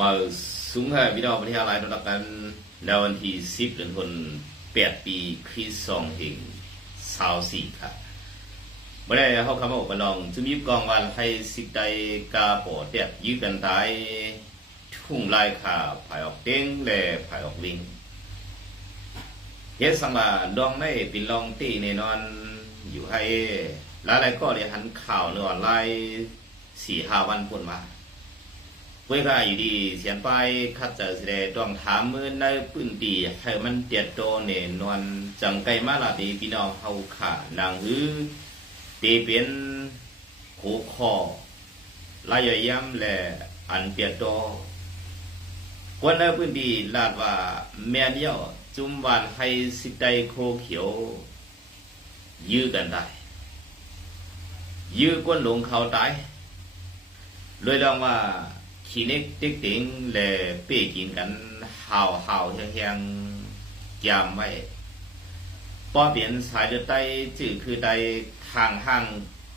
มาสูงให้พี่น้องประเทศอะไรตอนรับกันในวันที่สิบเดือนธันแปดปีคริสต์สองเองสาวสี่ครับเมื่อได้เขาคำว่าอุปนองจะมีกองวันให้สิกใดกาปอเตียยืดกันตายทุ่งลายขาผายออกเต้งและผายออกลิงเฮ็ดสังมาดองในปินลองตีในนอนอยู่ให้หลายๆก็เลยหันข่าวเนื้อไลน์สี่ห้าวันพ้นมา เว้ยก็อยู่ดีเสียนไปคัดเจอสิเดต้องถามมือในปื้นตีให้มันเตียดโตเนนวลจังไกมาลาดีพี่น้องเฮาขานางหือตีเป็นหูคอลายย้ำและอันเตียดโตกวนในปื้นตีลาดว่าแม่นเย่อจุ่มหวานให้สิไดโคเขียว ยื้อกันได้ยื้อกวนหลงเขาตายเลยลองว่า ขีเน็กติ๊กติ๋งและเป้กินกันเห่าวห่าเฮียงเฮียงยามไว้ป้อเปลี่ยนสายเดือดไตจื่อคือไตห่างห่าง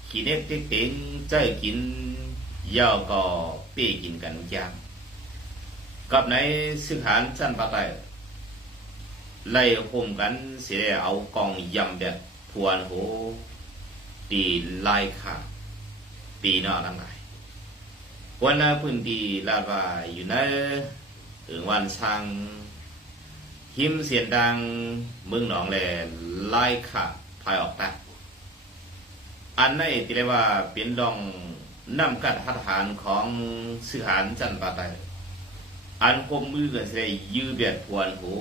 ขีเน็กติ๊กติ๋งเจ้ากินยาวก็เป้กินกันยามกับในซึ่งหารจันปาไตไล่ห่มกันเสียเอากองยำแบบพวนโหตีลายขาปีน้าทั้งหลาย วันนาพื้นที่ลาดว่าอยู่ในถึงวันช่างหิมเสียงดังเมืองหนองแหลไล่ขาภายออกตาอันในที่เรียกว่าเป็นดองน้ำกัดหัตถานของสื่อหารจันปาไตอันคมมือกันเสียยื้อเบียดพวนหู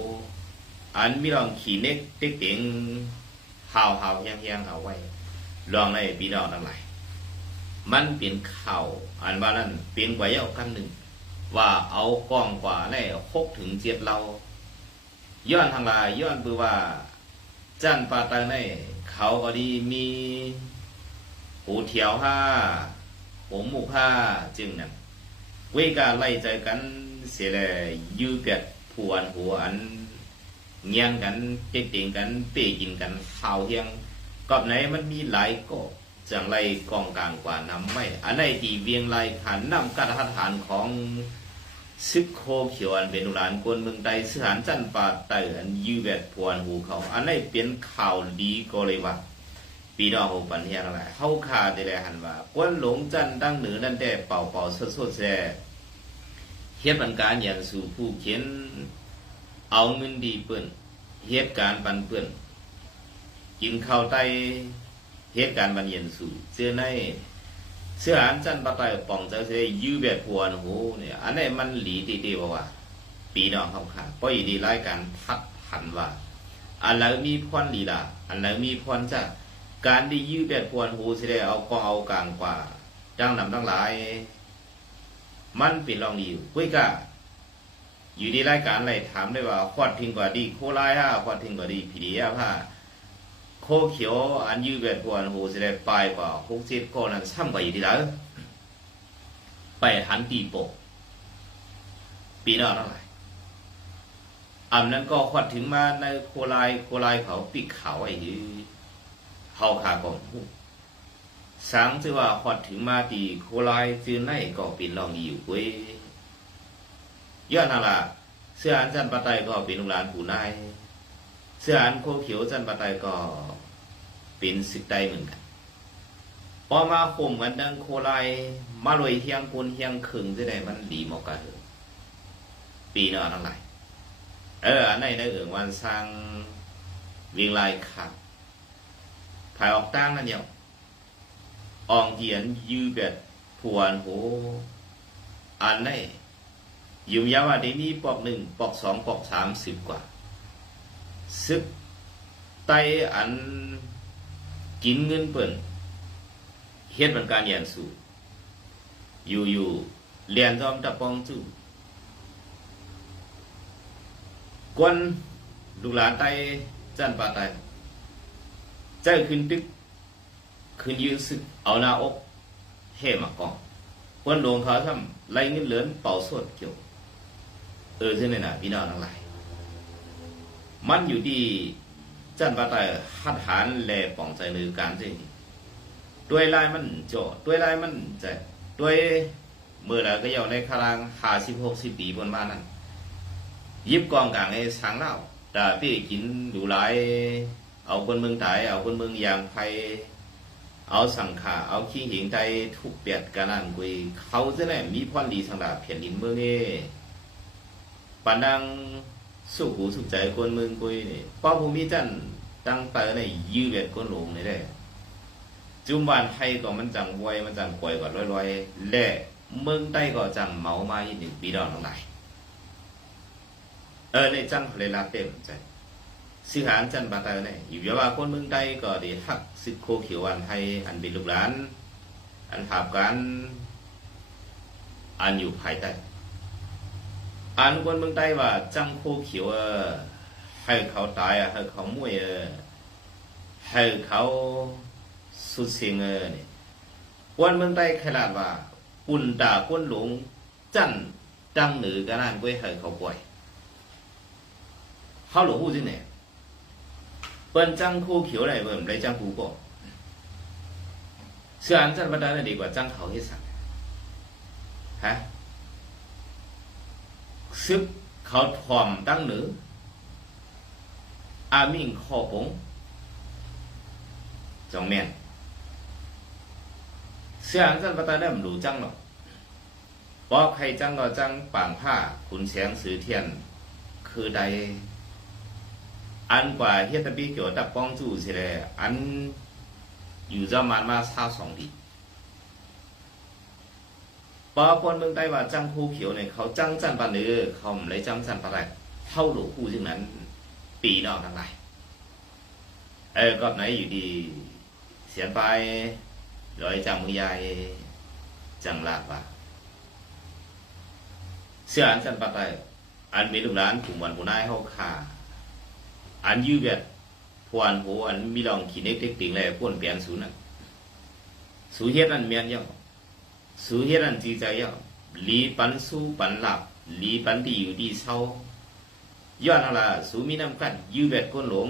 อันมีลองขี่เน็กเต็กเต็งหาวหาวเฮียงเฮียงเอาไว้ลองในปีนอกทั้งหล มันเป็นเข่าอันว่านั้นเป็นกว่าเย้าคำหนึ่ง ว่าเอากองกว่าในหกถึงเจ็ดเราย้อนทางลายย้อนปือว่าจันปาตังในเขาก็ดีมีหูเถียวห้าหูหมูผ้าจึงนั้นเวกาไล่ใจกันเสียเลยยื้อเปียดผวนหัวอันเงียงกันเจ๊กเต็งกันเป้กินกันข่าวเฮียงกับไหนมันมีหลายก็ จังไรกองกลางกว่านำไม่อันในที่เวียงไรขันนำการทหารของซึกโคเขียวอันเป็นอุรานกวนเมืองใดสถานจันป่าไต่อันยืแวดพวนหูเขา อันในเป็นข่าวดีก็เลยว่าปีนอกหูปันเฮียอะไรเข้าขาได้เลหันว่ากวนหลงจันดังเหนือนั่นแต่เป่าเป่าสดสดแซ่เฮ็ดปันการอย่างสู่ผู้เขียนเอาเงินดีเปิ้นเหตุการณ์ปันเปิ้นกินข้าวไต เหตุการณ์มันเย็นสู่เสื้อในเสื้ออันจันปะไตป่องเจ้าเสยยื้อแบบพวนหูเนี่ยอันนี้มันหลีตีๆว่าว่าปีนอกเขาขาดเพราะอีดีรายการพัดหันว่าอันแล้วมีพรลีลาอันแล้วมีพรจ้ะการที่ยื้อแบบพวนหูเสียเอากองเอากลางกว่าจังนำทั้งหลาย มันเป็นรองดีอยู่กุ้ยกะอยู่ดีรายการอะไรถามได้ว่าควอดทิ้งกว่าดีโคไลฮะควอดทิ้งกว่าดีพีดีอะผ้า โคเขียวอันยืดแบบพวนหูสิได้ปลายกว่าหกสิบโคนั้นซ้ำกว่าอยู่ที่แล้วไปหันตีโปกปีหน้าเท่าไหร่อันนั้นก็ควัดถึงมาในโคลายโคลายเขาปีกเขาไอ้ยืเฮาขากองหูสังที่ว่าควัดถึงมาตีโคลายจือในก็เป็นรองอยู่เว้ยย้อนอะไรเสื้ออันจันปะไตก็เป็นลูกหลานผู้นาย เสื้ออันโคเขียวจันปะไตก็เป็นสิกไดเหมือนกันพอมาข่มกันดังโคไลมาลอยเฮียงคนเฮียงขึงจะได้มันดีหมอกกะเหอปีเนาะทั้งหลายเอออันในในเอื่งวันสร้างวิ่งลายขับภายออกตั้งนั่นเดียอองเหียนยือแบบพวนโหอันในยุ่มยาวว่าเดี๋ยวนี้ปอกหนึ่งปอกสองปอกสามสิบกว่า ซึกไตอันกินเงินเปิ่นเฮ็ดมันการเรียนสู่อยู่อยู่เรียนจอมตะปองจู่กวนลูกหลานไตจันปาไตใจขึ้นตึกขึ้นยืนซึกเอาหน้าอกเฮ่มากองเปิ้นลงเขาทำไล่เงินเหลือนเป่าสวดเกี่ยว เออใช่ไหมนะพี่น้องทั้งหลาย มันอยู่ที่จันปาไตหัดหารแลป่องใจนือการจริงด้วยลายมันโจด้วยลายมันใจด้วยเมื่อแล้วก็ยาวในคารางหาสิบหกสิบปีบนมานั้นยิบกองกลางไอ้ช้างเล่าแต่พี่กินดูหลายเอาคนเมืองไทยเอาคนเมืองยางไทยเอาสังขาเอาขี้หิงไทยทุกเปียดกันนั่นกุยเขาจะแน่มีพรดีสังดาเพียนดินเมืองนี่ปานัง สุขหูสุขใจคนเมืองกุยนี่ป้อภูมิจันตั้งแต่ในยืดเบียดคนหลงนี่แหละจุมบานไทยก็มันจังไวยมันจังป่วยก็ลอยๆ และเมืองใต้ก็จังเมามาอีกหนึ่งปีดอนทั้งหลายเออในจังเลยลาเต็มใจสิหารจันบาตาเนี่ยอยู่ยาว่าคนเมืองใดก็ด้หักสิโคเขียวอันให้อันเป็นลูกหลาน อันภาพกัน อันอยู่ภายใต้ อันคนเมืองใต้ว่าจังโคเขียวเออให้เขาตายอะให้เขามวยเออให้เขาสุดเสียงเออเนี่ยคนเมืองใต้ขนาดว่าปุ่นตาคนหลงจันจังหนือกันนั่นก็ให้เขาป่วยเขาหลงหูจริงเนี่ยเปิ้นจังคู่เขียวอะไรเบิ่มได้จังกูก็เสื้ออันจันบันไดน่ะดีกว่าจังเขาเฮ็ดสักฮะ ซึบเขาถ่อมตั้งหนืออามิงข้อปงจองแม่นเสื้ออันจันบันไดได้มรู้จังหรอกบอกใครจังก็จังป่างผ้าขุนแสงสือเทียน คือใด อันกว่าเฮียตะบี้เกี่ยวกับป้องจู่สิเลยอันอยู่จะมันมาซาสองดี ปอคนเมืองใต้ว่าจังคูเขียวเนี่ยเขาจังจันปานเนือเขาไม่ได้จังจันปานไรเท่าหลวงคู่ซึ่งนั้น ปีนอกทั้งหลายเออก็ไหนอยู่ดี เสียนไปร้อยจังมือยายจังลาบว่าเสื้ออันจันปานไรอันมีลูกหลานกลุ่มวันผู้นายเขาขาอันยืดแบบพวนโหอันมีลองขีเน็กเต็กติงเลยพ่นเปลี่ยนสูนั่นสูเฮ็ดอันเมียนยัง สูเฮ็ดอันจีใจยังลีปันสู้ปันหลับลีปันที่อยู่ดีเศร้าย้อนอะไรสูมีน้ำกันยืดแบบก้นหลง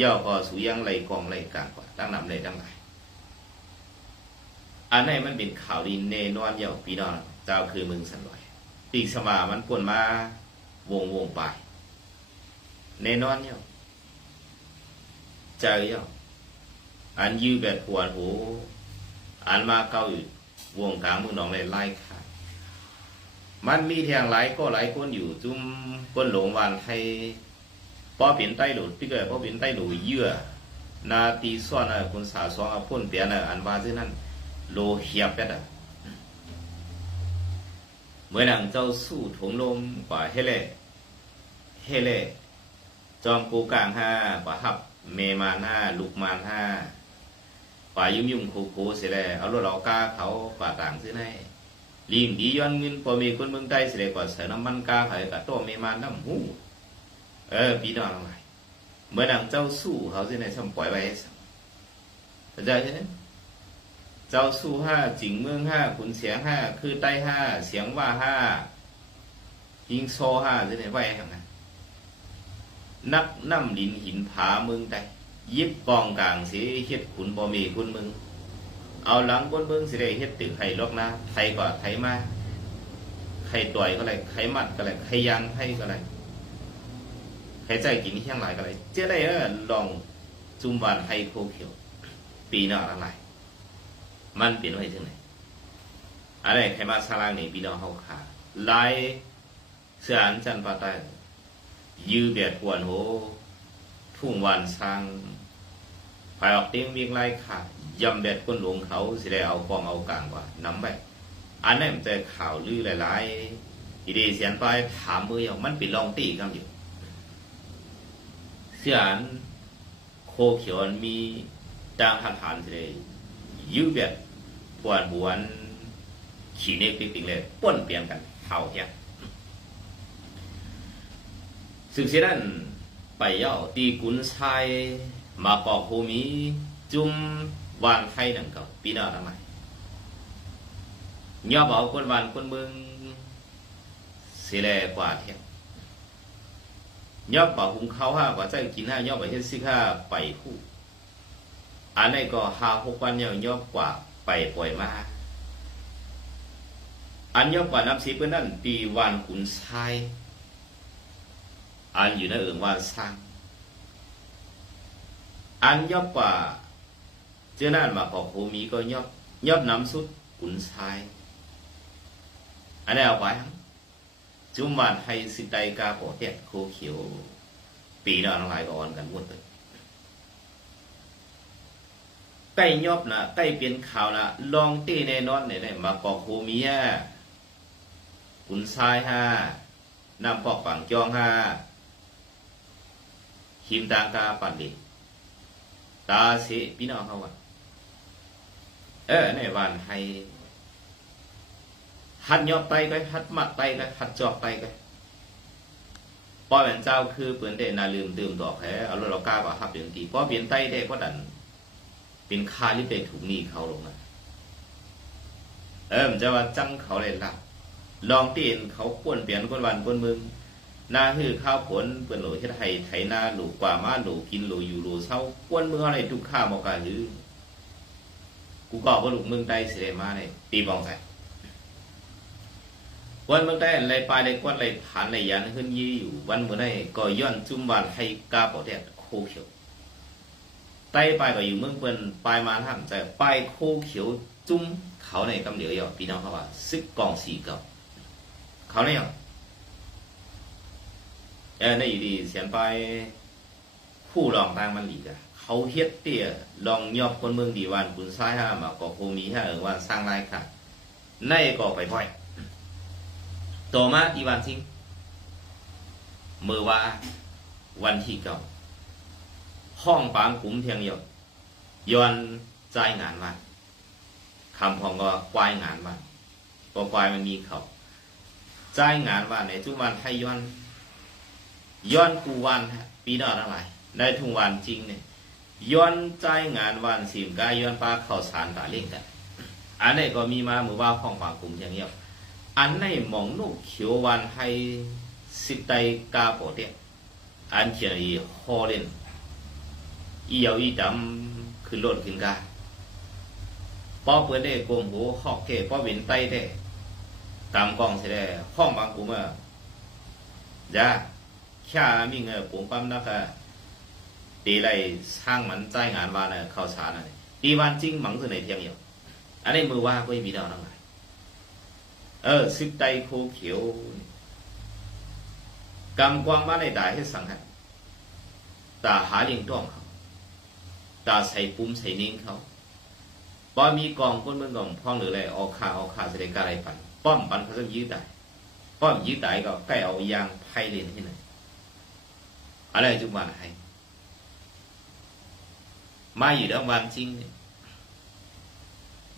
ย่อก็สูยังไหลกองไหลกลางกว่าตั้งนำไหลตั้งไหลอันไหนมันเป็นข่าวดีเนนอนเยาปีนอนเจ้าคือมึงสันลอยปีกสมามันป่นมาวงวงไปแน่นอนเนี่ยใจเนี่ยอันยืดแบบปวดหูอันมาเกาอยู่ วงกลางมึงน้องเลยไล่ขาดมันมีแทงหลายก็หลายคนอยู่จุ่มคนหลงวันไทยพอเปลี่ยนใต้หลุดพี่เกิดพอเปลี่ยนใต้หลุดเยื่อนาตีซ้อนอะคนสาสองอะพ่นเปียนอะอันว่าซึ่งนั้นโลเฮียบเป็ดอะเมื่อนังเจ้าสู้ถงลมกว่าเฮเล่เฮเล่จอมกูกลางห้าป่าหับ เมมาหน้าลูกมานห้า ป่ายุ่มยุ่มโคโคเสียแล้วเอารถเรากาเขาป่าต่างซื้อให้ลิงดีย้อนเงินพอมีคนเมืองใต้เสียแล้วก็ใส่น้ำมันกาไข่กับตัวเมมานน้ำหูเออปีนอนอะไรเมื่อดังเจ้าสู้เขาสิในสมปล่อยไว้เข้าใจใช่ไหมเจ้าสู้ห้าจิงเมืองห้าขุนเสียงห้าคือใต้ห้าเสียงว่าห้ายิงโซห้าสิในไว้ทำไงนักน้ำดินหินผาเมืองใด ยิบกองกลางสิเฮ็ดขุนบ่มีคุณมึง เอาหลังบนเมืองสิได้เฮ็ดตึกให้ลอกนะไทยก็ไทยมาใครต่อยก็เลยใครมัดก็เลยใครยังให้ก็เลยใครใจกินที่ยงหลายก็เลยเจ๊ได้เออลองจุ่มบานไทยโคเขียว ปีน้าอะไรมันเปลี่ยนไปจังไหนอะไรใครมาสลางนี่พี่น้องเฮาขาลายเสื้ออันจันปาใต้ยืเบียดหวนโหทุ่งวานสร้าง ภายออกเตียงวียงไล่ขาดยำเบ็ดก้นหลวงเขาสิได้เอากองเอากลางว่านำไปอันนั้นมันจะข่าวลือหลายๆอีดีเสียนไปถามมืออย่างมันป็นลองตีกันอยู่เสียนโคเขียวมีจางทันฐานสิได้ยืเบียดหวนหวนขี่เนกติ๊งเลยป้นเปลี่ยนกันเท่าเทียซึ่งเสียนั้นไปเย่าตีกุนชาย มาปอกโฮมีจุมวานไทยนั่นก็ปีน้าทำไมย่อบอกคนวานคนเมืองเสียแลกว่าเทียย่อบอกหุงเขาห้าว่าใจกินห้าย่อไปเฮ็ดซิห้าไปผู้อันนี้ก็หาหกวันย่อย่อกว่าไปปล่อยมาอันยกกว่านับสิเพื่อนนั่นตีวันขุนทราย อันอยู่ในเอิงว่าสร้าง อันยกกว่าเจ้านั่นมาบอกโหมีก็ยกยกน้ำสุดขุนทรายอันนี้เอาไว้ครับจุมวันให้สิไดกาโปเตียดโคเขียว ปีนอนลายก็อ่อนกันหมดเลยใกล้ยอบนะใกล้เปลี่ยนข่าวนะลองตีแน่นอนเนี่ยมากอกโฮเมียขุนทรายห้านำปอกฝังจองห้าหิมตางกาปันดิ ตาเสพี่น้องเขาว่าเออในวันให้หัดยอบไปก็หัดมัดไปก็หัดจอกไปก็ป้อเป็นเจ้าคือเปืนเดนาลืมตื่มดอกแพ้เอารถเรากล้าก็หับอย่างดีป้อเปลี่ยนไตได้ก็ดัน เป็นคาที่ไปถูกนี้เขาลงมาเออมันจะว่าจังเขาเลยละลองตีนเขาควนเปลี่ยนคนวันคนมึง หน้าฮือข้าวผลเปิ่นโหลเฮ็ดไห้ไถนาหลูกกว่ามาหลูกินหลูอยู่หลูเศร้าควนมืออะไรทุกข้าบอกกะหือกูก็บ่ลูกมึงได้สิได้มาเนี่ยตีบองใส่วันมึงได้ไรปลายไรกวนไรผ่านไรยันขึ้นยี่อยู่วันเมึงได้ก็ย้อนจุ่มวันให้กาเปอแดดโคเขียวไต้ไปก็อยู่เมืองเปิ้นปลายมาทำใจปลายโคเขียวจุ้มเขาในกำเหลียวอยู่พี่น้องเขาว่าซึกกองสีเก่าเขาเนี่ย เออในอยู่ดีเสียนไปผู้รองตางมันหลีกอะเขาเฮ็ดเตี้ยลองยอบคนเมืองดีวันคุณซ้ายห้ามาก็โคมีห้าเออว่าสร้างรค่ะในก็ไปพ่อยต่อมาดีวันซิงเมื่อว่าวันที่เก่าห้องปางกลุ่มเทียงหยดย้อนใจงานมาคำพองก็ควายงานมาพอควายมันมีเขาใจงานว่าในทุกวันไทยย้อน ย้อนกูวันปีนอทั้งหลายในทุกวันจริงเนี่ยย้อนใจงานวันสิมกายย้อนปลาเข้าสารตาเล่งกัน อันนี้ก็มีมาเมื่อว่าห้องปางกลุ่มเทียงหยอันในหมองนุกเขียววันให้สิบไตกาโปเตียอันเขียนอีฮอเล่นอีเยาอีดำขึ้นรถขึ้นกาป้อเปิดได้โกงหูหอกเกป้อเวินไตได้ตามกองเสียได็จห้องบางกูเมื่อยาข้ามีเงินผมปั๊มนักอะตีไรสร้างมันใจงา นวานน่ะเข้าสารน่ะตีวันจริงมังคือในเพียงเดียวอันนี้มือว่าก็มีดาวนั่งไงเออสิบไตโคเขียวกำกวางมาในได้ให้สังหันตาหาเลี้ยงต้องเขาตาใส่ปุ่มใส่นิ่งเขาป้อมีกองคนเมืองกองพ้องหรืออะไรออกข่าออกข่าแสดงการอะไรปันป้อมปันเขาจะยืดได้ป้อมยืดได้ก็ใกล้เอายางไพ่เลนที่ไหน อะไรจุกวันให้มาอยู่ดังวันจริง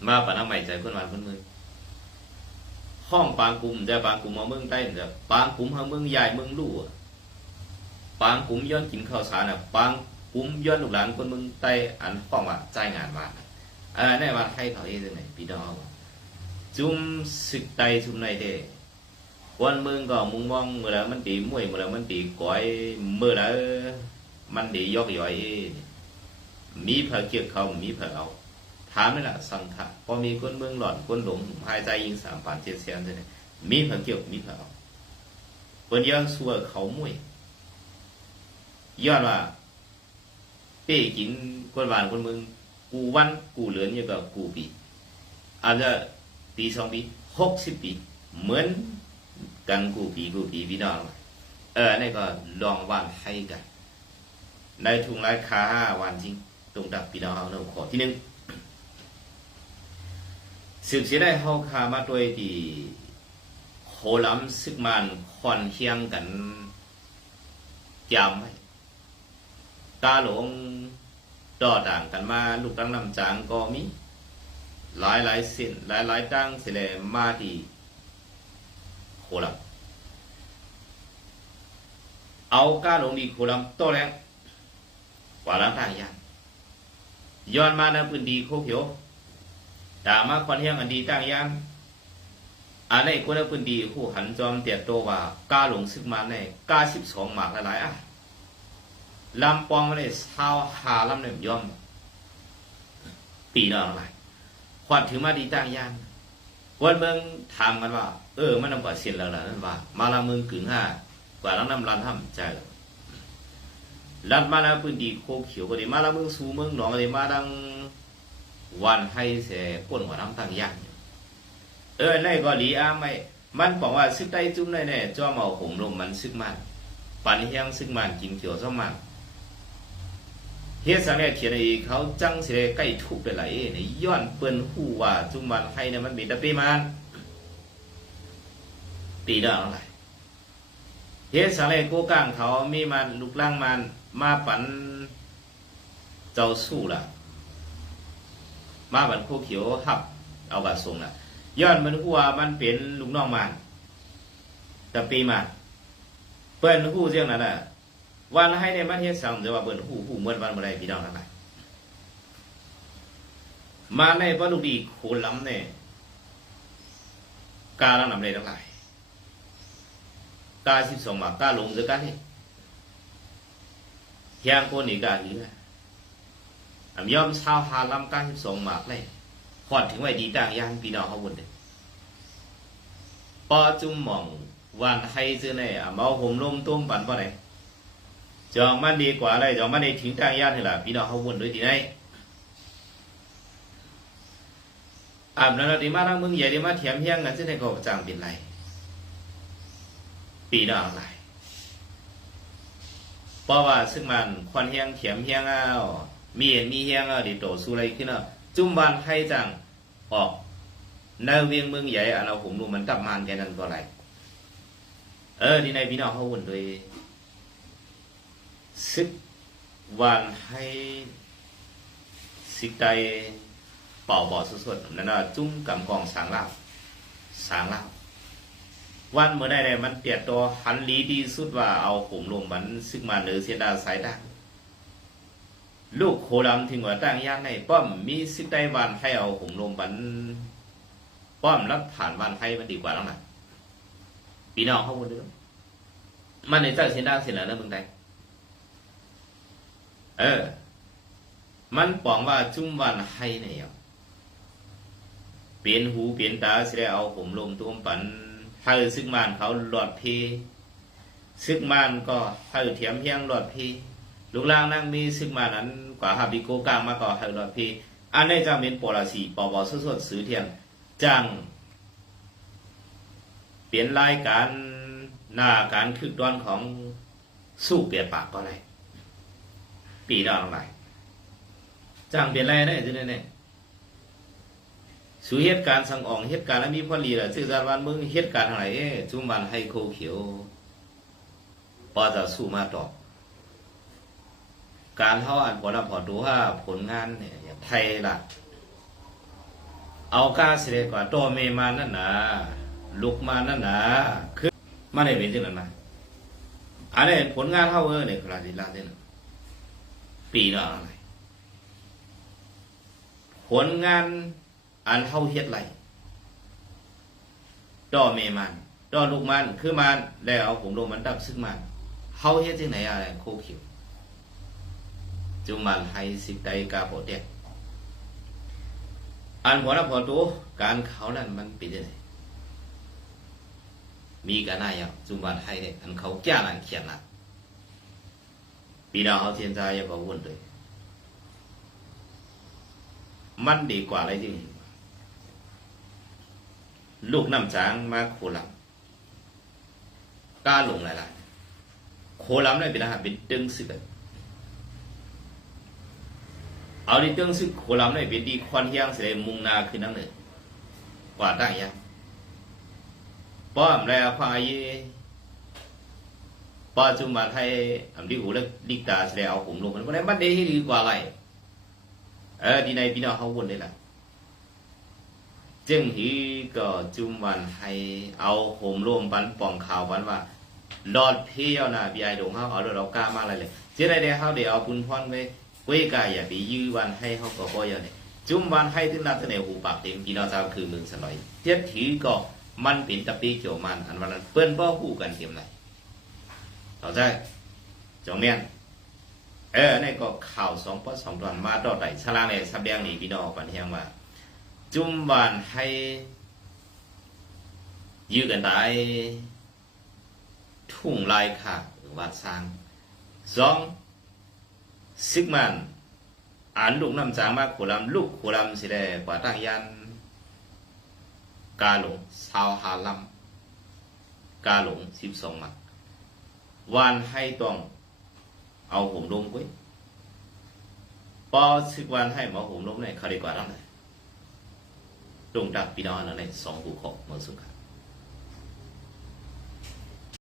มาปะน้ำใหม่ใจคนวันคนมือห้องปางกลุ่มจะปางกลุ่มมาเมืองใต้จะปางกลุ่มมาเมืองใหญ่เมืองลู่ปางกลุ่มย้อนกินข้าวสารอะปางกุ้มย้อนลูกหลานคนเมึงไต้อันฟ้องว่าจ่ายงานมาเอ่าในวันให้เขาเองจังไหนพี่น้องจุ่มสึกไตจุ่มในเด้ วันมึงก็มึงมองเมื่อไรมันตีมวยเมื่อไรมันตีก้อยเมื่อไรมันดียกย่อยมีเผาเกี่ยวเขามีเผาเอาถามนี่แหละสังขะพอมีคนเมืองหลอนคนหลงหายใจยิงสามปานเจ็ดเสียนเลยมีเผาเกี่ยวมีเผาเอาเปิ้นย้อนสัวเขามวยย้อนว่าเป้กินคนหวานคนเมืองกูวันกูเหลือนอยู่กับกูปีอาจจะปีสองปีหกสิบปีเหมือน กันกูปีกูปีพี่น้องเออนี่ก็ลองวันให้กันในทุงราคาวันจริงตรงดับพี่น้องเอาหนึ่งขอที่หนึ่งสืบเสียได้เฮาคามาด้วยที่โคลัมซึกมันคอนเคียงกันจำไว้ตาหลงต่อต่างกันมา ลูกตั้งนำจางก็มี หลายหลายสิ้นหลายหลายตั้งเสลมาที่ โคลัมเอาก้าหลงดีโคลัมโตแล้วกว่าล้างทางยานย้อนมาในพื้นดีโคเขียวดามาควันเฮียงอันดีตั้งยานอันในคนในพื้นดีคู่หันจอมเตียโตว่าก้าหลงซึกมาในก้าสิบสองหมากหลายๆอะลำปองมาเลยเท้าหาลำเนี่ยย่อม ปีนอะไรขวัดถือมาดีตั้งยานคนเมืองถามกันว่า เออมันนำกว่าเสียนแล้วล่ะนั่นว่า มาละเมืองกึ่งห้ากว่าลังน้ำรันห้ำใจแล้วรัดมาแล้วพื้นที่โคเขียวก็ดีมาละเมืองสูเมืองหนองก็ดีมาดังวันให้เสก้นหัวน้ำตั้งย่างเออในก็ดีอ้าไม่มันบอกว่าซึกได้จุ้มได้แน่จ้อมเอาหงลมมันซึกมันปันเฮียงซึกมันกินเขียวซ้อมันเฮ็ดสังเกตเขียนอ้เขาจังเสิได้ใกล้ทุกไปไหลในย้อนเปิ้นฮู้ว่าจุมมันให้เนี่ยมันมีแต่ปีมัน ปีเด้ออะไรเฮ็ดสังเกตโกกลางเขามีมันลูกล่างมัน มาปันเจ้าสู้ล่ะ มาบันโคเขียวหับ เอาบาทรงล่ะย้อนมันฮู้ว่ามันเป็นลูกน้องมันแต่ปีมันเปิ้นฮู้เรื่องนั้นน่ะวันให้ในมันเฮ็ดซ้ำแต่ว่าเปิ้นฮู้ฮู้เหมือนวันบ่ได้พี่น้องทั้งหลายมาในบ่ลูกดีโคล้ำเนี่ยกาลังนำเลยทั้งหลาย กา12มากาลงซะกันนี่เฮียงคนนี่กาหืออำยอมชาวหาลำกา12มากเลยฮอดถึงไว้ดีต่างย่างพี่น้องเฮาบ่ได้ปอจุ่มหม่องวันให้ซื่อในอะเมาห่มลมต้มปันบ่ได้จองมันดีกว่าอะไรจองมันได้ถึงทางญาตินี่ล่ะพี่น้องเขาวนด้วยทีไหนอาบน้ำดีมากทั้งมึงใหญ่ดีมากเถียมเฮียงกันซึ่งในก็จางเป็นไร ปีนออะไรเพราะว่าซึ่งมันควันเฮียงเถียมเฮียงเอามีเห็นมีเฮียงเอาดิโตสู้อะไรขึ้นเนาะจุ่มบานให้จังออกในเวียงเมืองใหญ่อันเอาผมรู้มันกลับมานแค่นั้นก็ไรเออที่ในพี่น้องเขาวนด้วย sức hoàn hay sức tay bỏ bỏ xuất xuất นั่นน่ะจุ้มกำกองสางลาวสางลาว วันเมื่อใดเนี่ยมันเปลี่ยนตัวหันลีดีสุดว่าเอาผมลงมันซึกมาเหนือเสียดาสายดาลูกโคดำถึงว่าตั้งย่านในป้อมมีสิได้วันให้เอาผมลงมันป้อมรับผ่านวันให้มันดีกว่าแล้วนะพี่น้องเขาคนเดิมมันในตั้งเสียดาเสียแล้วนะเมืองใดเออ มันปองว่าจุ้มวันให้เนี่ยเปลี่ยนหูเปลี่ยนตาสิได้เอาผมลงตุ้มปัน ให้ซึ่งมันเขาหลอดพีซึ่งมันก็ให้เทียมเพียงหลอดพีลูกล่างนั่งมีซึ่งมันนั้นกว่าฮาบิโกกลางมาก็ให้หลอดพีอันนี้จะเป็นปรสีปอบอสดๆซื้อเทียมจังเปลี่ยนรายการหน้าการคึกดอนของสู้เปลี่ยนปากก็ไรปีดอนลงไปจ้างเปลี่ยนไรได้จะได้เนี่ย สู่เหตุการณ์สังอองเหตุการณ์แล้วมีพอลีล่ะสื่อสารวันมึงเหตุการณ์อะไรเอ๊ะจุมวันให้โคเขียวปอจะสู้มาตอบการเท่าอันผลพอดูว่าผลงานเนี่ยอย่างไทยล่ะ เอากาเสด็จกว่าโตเมมานั่นนะลุกมานั่นนะคือมาได้เป็นจังนั้นนะอันนี้ผลงานเท่าเออเนี่ยคลาดิลาเนี่ยปีละอะไรผลงาน อันเฮาเฮ็ดไรดอเมมันดอลูกมันคือมันแล้วเอาผมลงมันดับซึ่งมันเฮาเฮ็ดที่ไหนอะไรโคเขียวจุมันให้สิไดกาโปเตกอันหัวหน้าพอตัวการเขานั่นมันเป็นยังไงมีกันหน้าอย่างจุมันให้เนี่ยอันเขาแก้นันเขียนนั่นปีดาวเขาเทียนใจยังก็วุ่นเลยมันดีกว่าอะไรจริง ลูกน้ำจางมาโคลำกล้าลงหลายๆโคลำเลยเป็นอาหารเป็นตึงสึกเอาดิตึงสึกโคลำเลยเป็นดีควันเฮียงเสียมุงนาขึ้นนั่งเลยกว่าได้ยังป้อมแล้วควายปัจจุบันให้อำดีหูแล้วดิกตาแสดเอาผมลงมันบ่ได้มันได้ให้ดีกว่าไรเออดีในพี่น้องเขาวนได้ละ จึงฮีก็จุมวันให้เอาผมร่วมปันป่องข่าวปันว่าหลอดเพียวนะพี่ไอดงเขาเอาเรากล้ามาอะไรเลยเจ๊ได้เดี๋ยวเขาเดี๋ยวเอาปุนพรไปเว้ยกายอย่าไปยื้อวันให้เขาก็บ่อยเนี่ยจุมวันให้ถึงนาเนอหูปากเต็มพี่น้องเจ้าคือเมืองสลอยเจ็ดถือก็มันเป็นตะปีเกี่ยวมันอันวันนั้นเปิ้นบ่ฮู้กันเต็มเลยเข้าใจจงเมียนเออในก็ข่าวสองปอสองตอนมาต่อไต่ชลาในสับแดงนี่พี่น้องปันเฮียงว่า จุ่มบานให้ยื้อกันตายทุ่งลายขาดวัดสร้างสองซิกมันอ่านลูกน้ำจางมากขูลำลูกขูลำสิแดกว่าตั้งยัน กาหลงสาวหาลำกาหลงสิบสองมักวานให้ต้องเอาผมลงไว้พอสิกวันให้หมอผมลงในคาริกว่าแล้วไง ลงดับปีนอนอะไรสองหูขอบเมื่อสุขะ